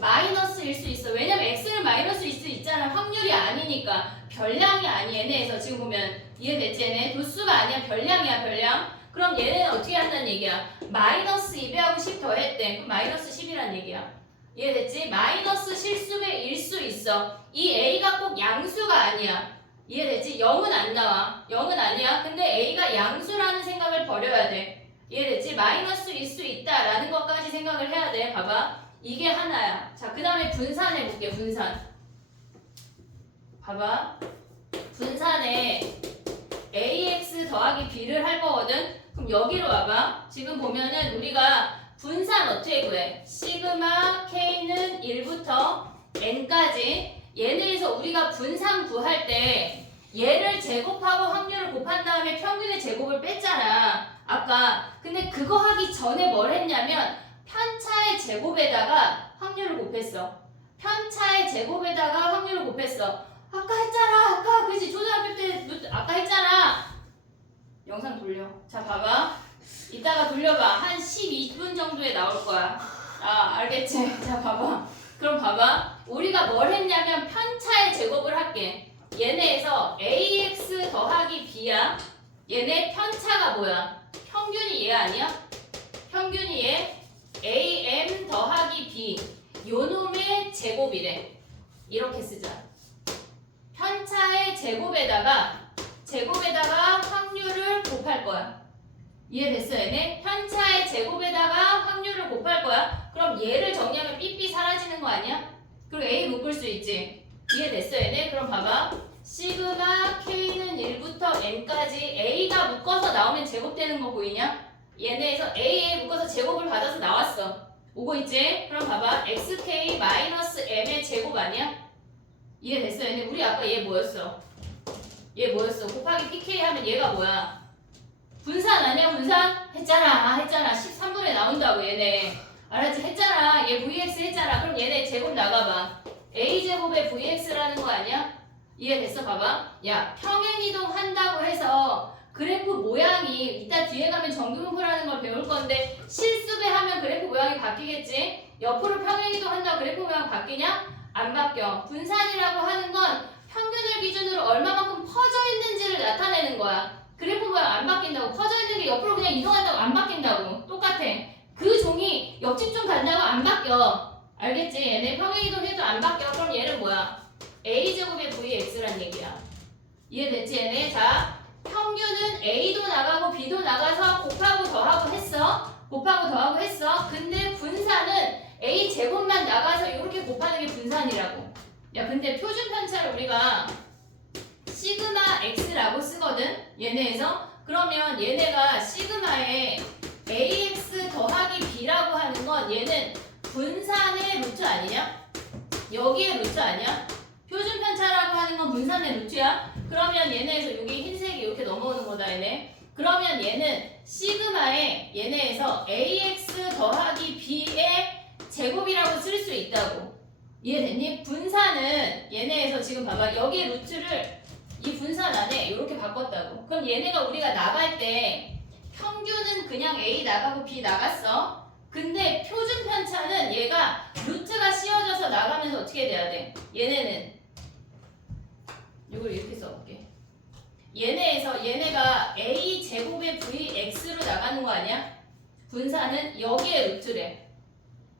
마이너스일 수 있어. 왜냐면 x는 마이너스일 수 있잖아. 확률이 아니니까. 별량이 아니 얘네에서 지금 보면. 이해됐지 얘네? 도수가 아니야. 별량이야 별량. 그럼 얘네는 어떻게 한다는 얘기야? 마이너스 2배하고 10 더했대. 그럼 마이너스 10이란 얘기야. 이해됐지? 마이너스 실수배일 수 있어. 이 a가 꼭 양수가 아니야. 이해됐지? 0은 안 나와. 0은 아니야. 근데 a가 양수라는 생각을 버려야 돼. 이해됐지? 마이너스일 수 있다라는 것까지 생각을 해야 돼. 봐봐. 이게 하나야. 자, 그 다음에 분산해볼게. 분산. 봐봐. 분산에 ax 더하기 b를 할 거거든. 그럼 여기로 와봐. 지금 보면은 우리가 분산 어떻게 구해? 시그마 k는 1부터 n까지 얘네에서 우리가 분산 구할 때 얘를 제곱하고 확률을 곱한 다음에 평균의 제곱을 뺐잖아. 아까. 근데 그거 하기 전에 뭘 했냐면 편차의 제곱에다가 확률을 곱했어. 편차의 제곱에다가 확률을 곱했어. 아까 했잖아. 아까 그지? 초등학교 때 아까 했잖아. 영상 돌려. 자 봐봐. 이따가 돌려봐. 한 12분 정도에 나올 거야. 아 알겠지? 자 봐봐. 그럼 봐봐. 우리가 뭘 했냐면 편차의 제곱을 할게. 얘네에서 ax 더하기 b야. 얘네 편차가 뭐야? 평균이 얘 아니야? 평균이 얘. AM 더하기 B 요 놈의 제곱이래. 이렇게 쓰자. 편차의 제곱에다가 확률을 곱할 거야. 이해됐어 얘네? 편차의 제곱에다가 확률을 곱할 거야. 그럼 얘를 정리하면 삐삐 사라지는 거 아니야? 그리고 A 묶을 수 있지. 이해됐어 얘네? 그럼 봐봐. 시그마 K는 1부터 N까지 A가 묶어서 나오면 제곱되는 거 보이냐? 얘네에서 A에 묶어서 제곱을 받아서 나왔어. 오고 있지? 그럼 봐봐. XK-M의 제곱 아니야? 이해됐어 얘네? 우리 아까 얘 뭐였어? 곱하기 PK 하면 얘가 뭐야? 분산 아니야 분산? 했잖아 13분에 나온다고 얘네. 알았지? 했잖아. 얘 VX 했잖아. 그럼 얘네 제곱 나가봐. A제곱에 VX라는 거 아니야? 이해됐어? 봐봐. 야 평행이동 한다고 해서 그래프 모양이 이따 뒤에 가면 정규분포라는 걸 배울 건데 실수배하면 그래프 모양이 바뀌겠지? 옆으로 평행이동 한다고 그래프 모양 바뀌냐? 안 바뀌어. 분산이라고 하는 건 평균을 기준으로 얼마만큼 퍼져 있는지를 나타내는 거야. 그래프 모양 안 바뀐다고. 퍼져 있는 게 옆으로 그냥 이동한다고 안 바뀐다고. 똑같아. 그 종이 옆집 좀 간다고 안 바뀌어. 알겠지? 얘네 평행이동 해도 안 바뀌어. 그럼 얘는 뭐야? A제곱의 VX란 얘기야. 이해됐지 얘네? 자, 평균은 A도 나가고 B도 나가서 곱하고 더하고 했어. 근데 분산은 A제곱만 나가서 이렇게 곱하는 게 분산이라고. 야 근데 표준 편차를 우리가 시그마 X라고 쓰거든? 얘네에서. 그러면 얘네가 시그마에 AX 더하기 B라고 하는 건 얘는 분산의 루트 아니냐? 여기에 루트 아니야? 표준 편차라고 하는 건 분산의 루트야? 그러면 얘네에서 여기 흰색이 이렇게 넘어오는 거다 얘네. 그러면 얘는 시그마에 얘네에서 AX 더하기 B의 제곱이라고 쓸 수 있다고. 이해됐니? 분산은 얘네에서 지금 봐봐. 여기 루트를 이 분산 안에 이렇게 바꿨다고. 그럼 얘네가 우리가 나갈 때 평균은 그냥 A 나가고 B 나갔어. 근데 표준 편차는 얘가 루트가 씌워져서 나가면서 어떻게 돼야 돼? 얘네는 이걸 이렇게 써볼게. 얘네에서 얘네가 A 제곱의 VX로 나가는 거 아니야? 분산은 여기에 루트래.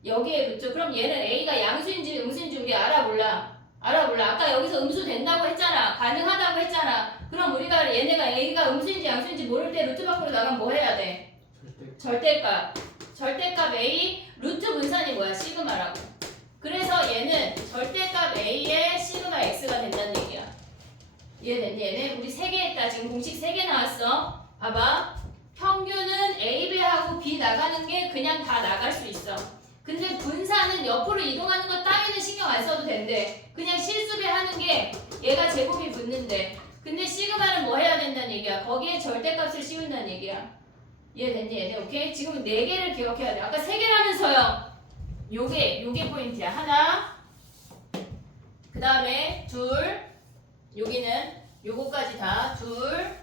여기에 루트. 그럼 얘는 A가 양수인지 음수인지 우리 알아 몰라? 아까 여기서 음수 된다고 했잖아. 가능하다고 했잖아. 그럼 우리가 얘네가 A가 음수인지 양수인지 모를 때 루트 밖으로 나가면 뭐 해야 돼? 절대값 A 루트 분산이 뭐야? 시그마라고. 그래서 얘는 절대값 A의 시그마 X가 된다는 얘기야. 이해됐니? 얘네 우리 3개 했다. 지금 공식 3개 나왔어. 봐봐. 평균은 A배하고 B 나가는 게 그냥 다 나갈 수 있어. 근데 분산은 옆으로 이동하는 거 따위는 신경 안 써도 된대. 그냥 실수배 하는 게 얘가 제곱이 붙는데. 근데 시그마는 뭐 해야 된다는 얘기야? 거기에 절대값을 씌운다는 얘기야. 이해됐니? 얘네 오케이? 지금 4개를 기억해야 돼. 아까 3개라면서요. 요게 포인트야. 하나, 그 다음에 둘, 여기는 요거까지 다 둘,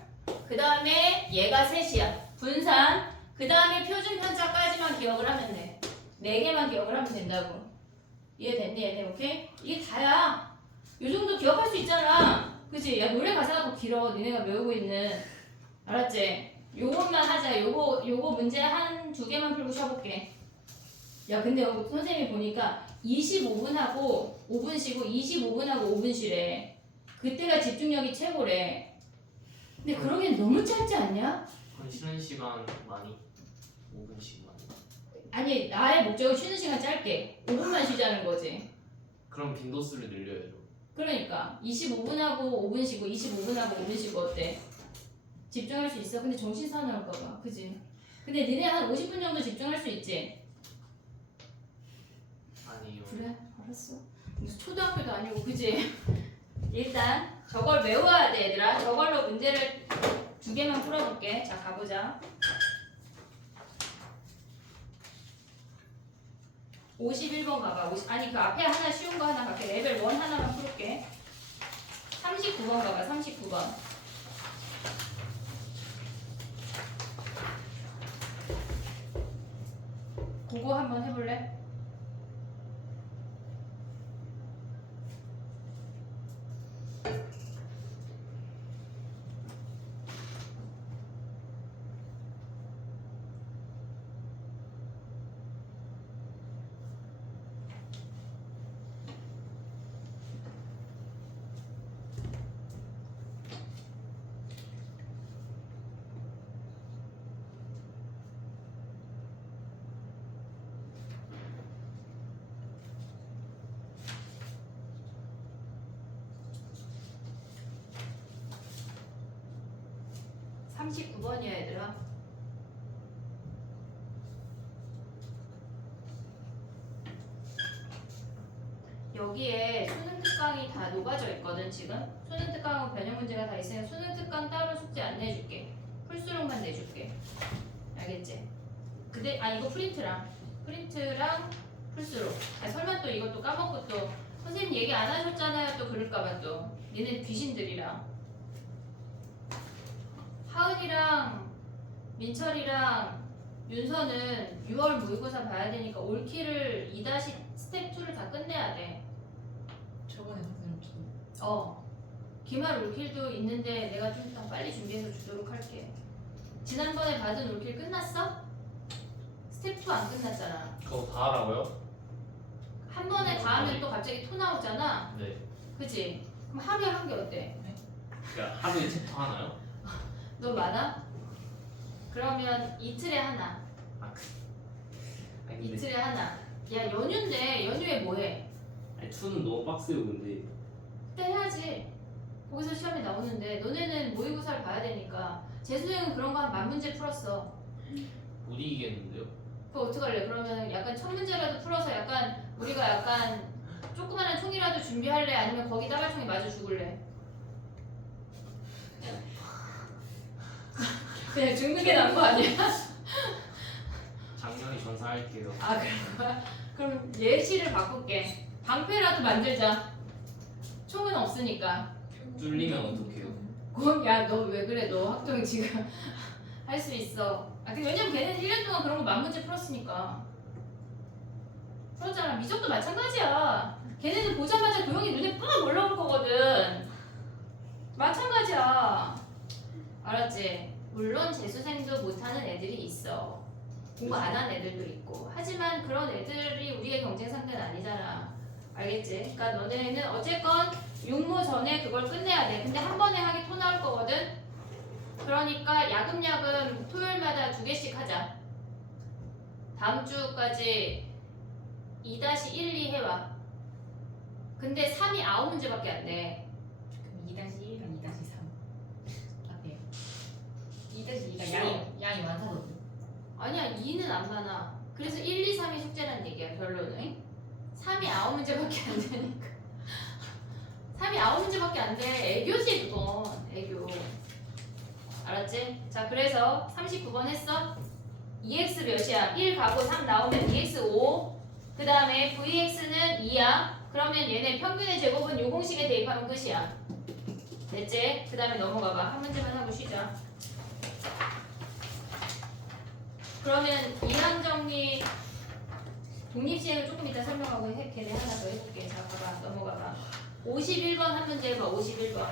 그 다음에 얘가 셋이야. 분산, 그 다음에 표준 편차까지만 기억을 하면 돼. 4개만 기억을 하면 된다고. 이해됐니? 얘네 오케이? 이게 다야. 요 정도 기억할 수 있잖아. 그치? 야 노래 가사가 더 길어. 니네가 외우고 있는. 알았지? 요것만 하자. 요거 문제 한 2개만 풀고 쉬어볼게. 야 근데 선생님이 보니까 25분하고 5분 쉬고 25분하고 5분 쉬래. 그때가 집중력이 최고래. 근데 그러기엔 너무 짧지 않냐? 그럼 쉬는 시간 많이? 5분씩 많이? 아니 나의 목적은 쉬는 시간 짧게 5분만 쉬자는 거지. 그럼 빈도수를 늘려야죠. 그러니까 25분하고 5분 쉬고 25분하고 5분 쉬고 어때? 집중할 수 있어? 근데 정신 사나울까봐. 그지? 근데 니네 한 50분 정도 집중할 수 있지? 아니요. 그래? 알았어. 무슨 초등학교도 아니고 그지? 일단 저걸 외워야 돼 얘들아. 저걸로 문제를 2개만 풀어볼게. 자 가보자. 51번 가봐. 아니 그 앞에 하나 쉬운 거 하나 갈게. 레벨 1 하나만 풀을게. 39번 가봐. 39번. 그거 한번 해볼래? 39번이야 얘들아. 여기에 수능 특강이 다 녹아져 있거든 지금. 수능 특강하고 변형 문제가 다 있으니까 수능 특강 따로 숙제 안 내줄게. 풀수록만 내줄게. 알겠지? 근데 이거 프린트랑 풀수록. 설마 또 이것도 까먹고 또 선생님 얘기 안 하셨잖아요 또 그럴까봐 또 얘네 귀신들이라. 하은이랑 민철이랑 윤서는 6월 모의고사 봐야 되니까 올킬을 2- 스텝 2를 다 끝내야 돼. 저번에 선생님 기말 올킬도 있는데 내가 좀 더 빨리 준비해서 주도록 할게. 지난번에 받은 올킬 끝났어? 스텝 2 안 끝났잖아. 그거 다 하라고요? 한 번에 다 하면 또 갑자기 토 나오잖아. 네. 그치? 그럼 하루에 한 개 어때? 그러니까 하루에 챕터 하나요? 너 많아? 그러면 이틀에 하나. 아니 근데 이틀에 하나. 야 연휴인데 연휴에 뭐해? 아니 투는 너무 빡세요 근데. 그때 해야지. 거기서 시험이 나오는데 너네는 모의고사를 봐야 되니까. 재수생은 그런 거 한 10,000문제 풀었어. 못 이기겠는데요? 그거 어떡할래? 그러면 약간 1,000문제라도 풀어서 약간 우리가 약간 조그마한 총이라도 준비할래? 아니면 거기 따발총이 맞아 죽을래? 그냥 죽는 게 나은 거 아니야? 작년에 전사할게요. 아 그런 거야? 그럼 예시를 바꿀게. 방패라도 만들자. 총은 없으니까. 뚫리면 어떡해요? 야너 왜 그래? 너 학종 지금 할 수 있어. 왜냐면 걔는 1년 동안 그런 거 10,000문제 풀었으니까. 풀었잖아. 미적도 마찬가지야. 걔네는 보자마자 도형이 눈에 뻔 올라올 거거든. 마찬가지야. 알았지? 물론 재수생도 못하는 애들이 있어. 공부 안 한 애들도 있고. 하지만 그런 애들이 우리의 경쟁 상대는 아니잖아. 알겠지? 그러니까 너네는 어쨌건 육모 전에 그걸 끝내야 돼. 근데 한 번에 하기 토 나올 거거든? 그러니까 야금야금 토요일마다 2개씩 하자. 다음 주까지 2-1, 2 해와. 근데 3이 9문제밖에 안 돼. 그럼 2-1이랑 2-3 어때요? 2-2가 쉬워. 양이 많다거든. 아니야 2는 안 많아. 그래서 1, 2, 3이 숙제란 얘기야 결론은. 3이 9문제밖에 안 되니까. 3이 9문제밖에 안 돼. 애교지 그건. 애교. 알았지? 자 그래서 39번 했어? EX 몇이야? 1 가고 3 나오면 EX 5. 그 다음에 VX는 2야. 그러면 얘네 평균의 제곱은 요 공식에 대입하면 끝이야. 됐지? 그 다음에 넘어가봐. 한 문제만 하고 쉬자. 그러면 이항 정리 독립시행을 조금 이따 설명하고 걔네 하나 더 해볼게. 자 봐봐. 넘어가봐. 51번 한 문제 해봐. 51번.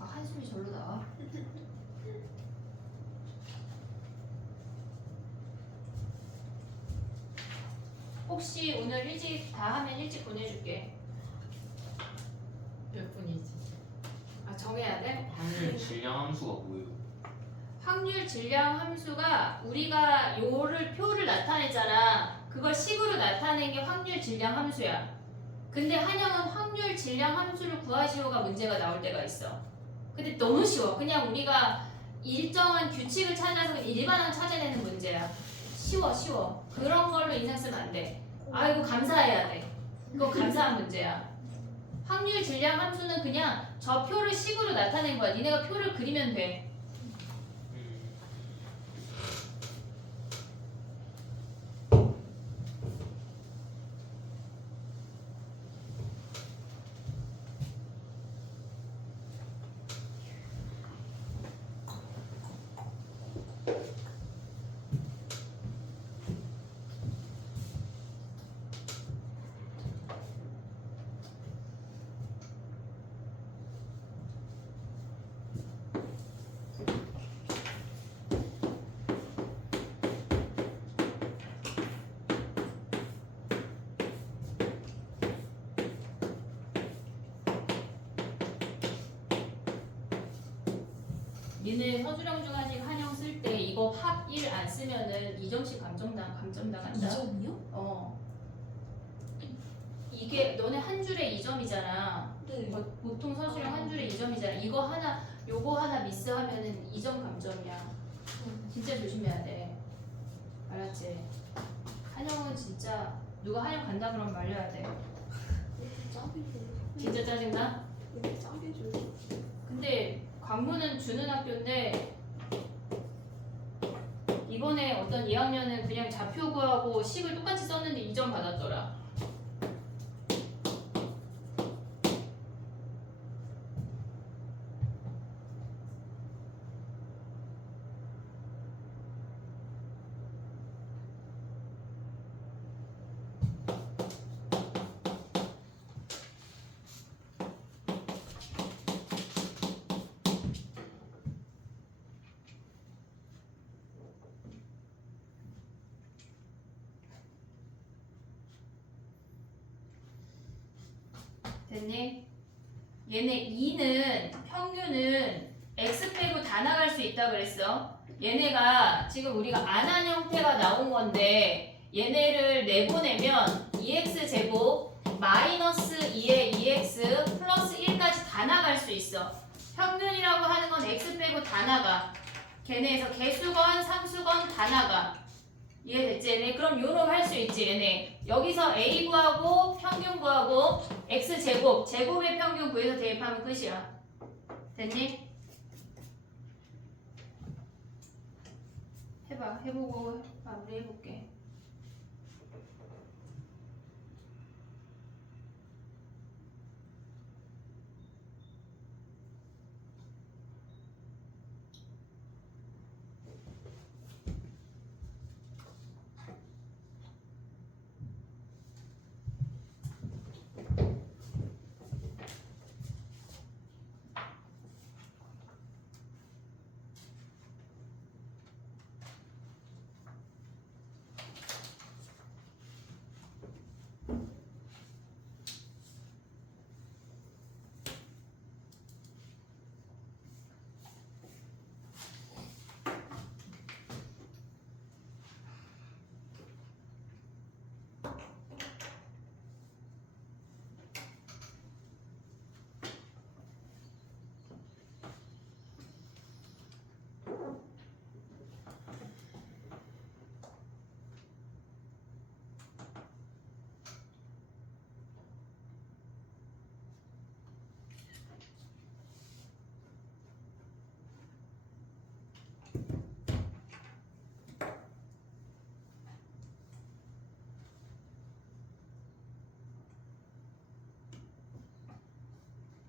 한숨이 절로 나와. 혹시 오늘 일찍 다 하면 일찍 보내줄게. 몇 분이지? 정해야 돼? 확률 질량 함수가 뭐예요? 확률 질량 함수가 우리가 요를 표를 나타냈잖아. 그걸 식으로 나타낸 게 확률 질량 함수야. 근데 한영은 확률 질량 함수를 구하시오가 문제가 나올 때가 있어. 근데 너무 쉬워. 그냥 우리가 일정한 규칙을 찾아서 일반항 찾아내는 문제야. 쉬워. 그런 걸로 인상 쓰면 안 돼. 아이고 감사해야 돼. 그거 감사한 문제야. 확률 질량 함수는 그냥 저 표를 식으로 나타낸 거야. 니네가 표를 그리면 돼. 니네 서술형 중 아직 한형 쓸 때 이거 합 1 안 쓰면은 2점씩 감점당한다. 2점이요? 어. 이게 너네 한 줄에 2점이잖아. 네. 보통 서술형 한 줄에 2점이잖아. 이거 하나, 요거 하나 미스하면은 2점 감점이야. 진짜 조심해야 돼. 알았지? 한영은 진짜 누가 한영 간다 그러면 말려야 돼. 진짜 짜증나? 근데 광문은 주는 학교인데 이번에 어떤 2학년은 그냥 좌표 구하고 식을 똑같이 썼는데 2점 받았더라. 됐니? 얘네 2는 평균은 x 빼고 다 나갈 수 있다 그랬어. 얘네가 지금 우리가 안 한 형태가 나온 건데 얘네를 내보내면 2x 제곱 마이너스 2의 2x 플러스 1까지 다 나갈 수 있어. 평균이라고 하는 건 x 빼고 다 나가. 걔네에서 개수건 상수건 다 나가. 이해됐지? 얘네 그럼 요놈 할 수 있지 얘네. 여기서 a 구하고 평균 구하고 x 제곱 제곱의 평균 구해서 대입하면 끝이야. 됐니? 해봐. 해보고 마무리 해볼게.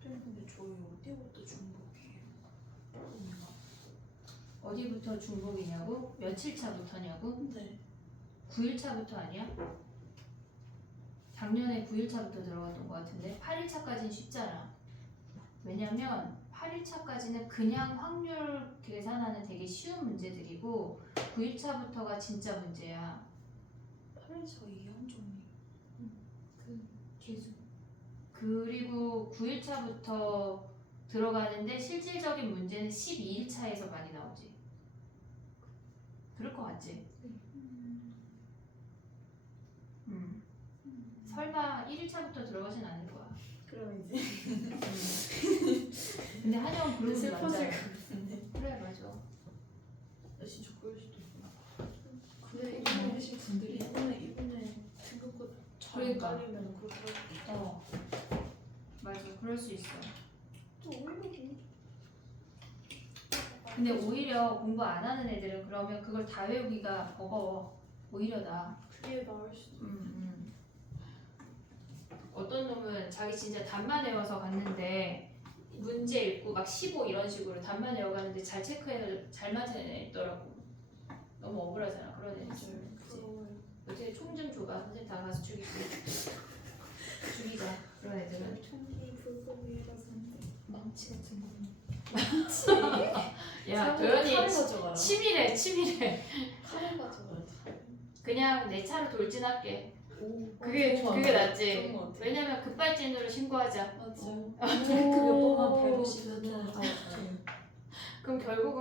근데 저희 어디부터 중복이에요? 어디부터 중복이냐고? 며칠 차부터냐고? 네. 9일 차부터 아니야? 작년에 9일 차부터 들어갔던 것 같은데 8일 차까지는 쉽잖아. 왜냐면 8일 차까지는 그냥 확률 계산하는 되게 쉬운 문제들이고 9일 차부터가 진짜 문제야. 8에서 2학점이 그 계수. 그리고 9일 차부터 들어가는데 실질적인 문제는 12일 차에서 많이 나오지. 그럴 것 같지? 설마 1일차부터 들어가진 않을 거야. 그럼 이제 근데 한영 그런 거 슬퍼질 많잖아. 것 같은데. 그래 맞아. 나 진짜 그럴 수도 있구나. 근데 이번에 하신 분들이 이번에 등급고 잘 그러니까. 따리면 그렇게 할 수도 있다. 맞아. 그럴 수 있어. 또 오히려 근데 오히려 공부 안 하는 애들은 그러면 그걸 다 외우기가 버거워. 오히려 나. 그게 나을 수도 어떤 놈은 자기 진짜 답만 외워서 갔는데 문제 읽고 막 15 이런 식으로 답만 외워가는데 잘 체크해서 잘 맞은 애 있더라고. 너무 억울하잖아 그런 애들. 그치? 부러워요. 어떻게 총 좀 줘봐. 선생님 다 가서 죽이자. 그런 애들은. 총기 불법이라서 망치 같은 거. 야 칼을 도현이 가져가요. 치밀해. 칼을 가져가요. 그냥 내 차로 돌진할게. 오, 그게 좋은 것 그게 같아. 낫지. 좋은 것 같아. 왜냐면 급발진으로 신고하자. 맞아. 오. 그몇 번만 밟으시면은 좋다. 아웃돼요. 그럼 결국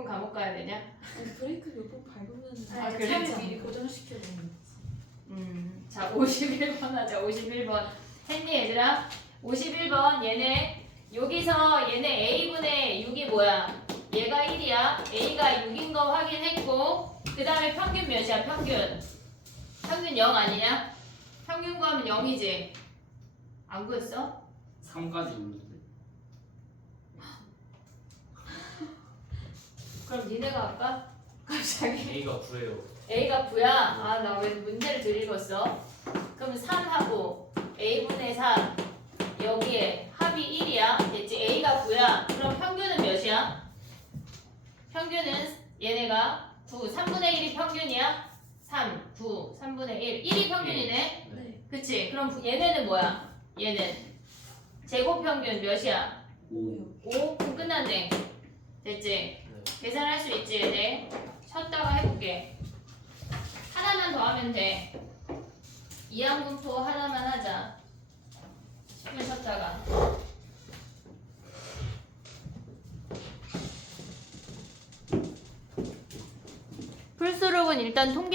브레이크 몇 번 밟으면 아, 그래? 차를 미리 고정시켜 놓는 거지. 자, 51번 하자. 51번. 했니, 얘들아? 51번. 얘네, 여기서 얘네 A분의 6이 뭐야? 얘가 1이야. A가 6인 거 확인했고, 그 다음에 평균 몇이야, 평균? 평균 0 아니냐? 평균 구하면 0이지? 안 구했어? 3까지 있는데. 그럼 니네가 할까? 갑자기. A가 9예요. A가 9야? 아, 나 왜 문제를 덜 읽었어? 그럼 3하고 A분의 3 여기에 합이 1이야? 됐지? A가 9야. 그럼 평균은 몇이야? 평균은 얘네가 9, 3분의 1이 평균이야? 3, 9, 3분의 1. 1이 평균이네? 네. 그치? 그럼 얘네는 뭐야? 얘는 제곱 평균 몇이야? 5요. 5? 그럼 끝났네. 됐지? 네. 계산할 수 있지 얘네. 쳤다가 해볼게. 하나만 더 하면 돼. 이항분포 하나만 하자. 10분 쳤다가. 풀수록은 일단 통계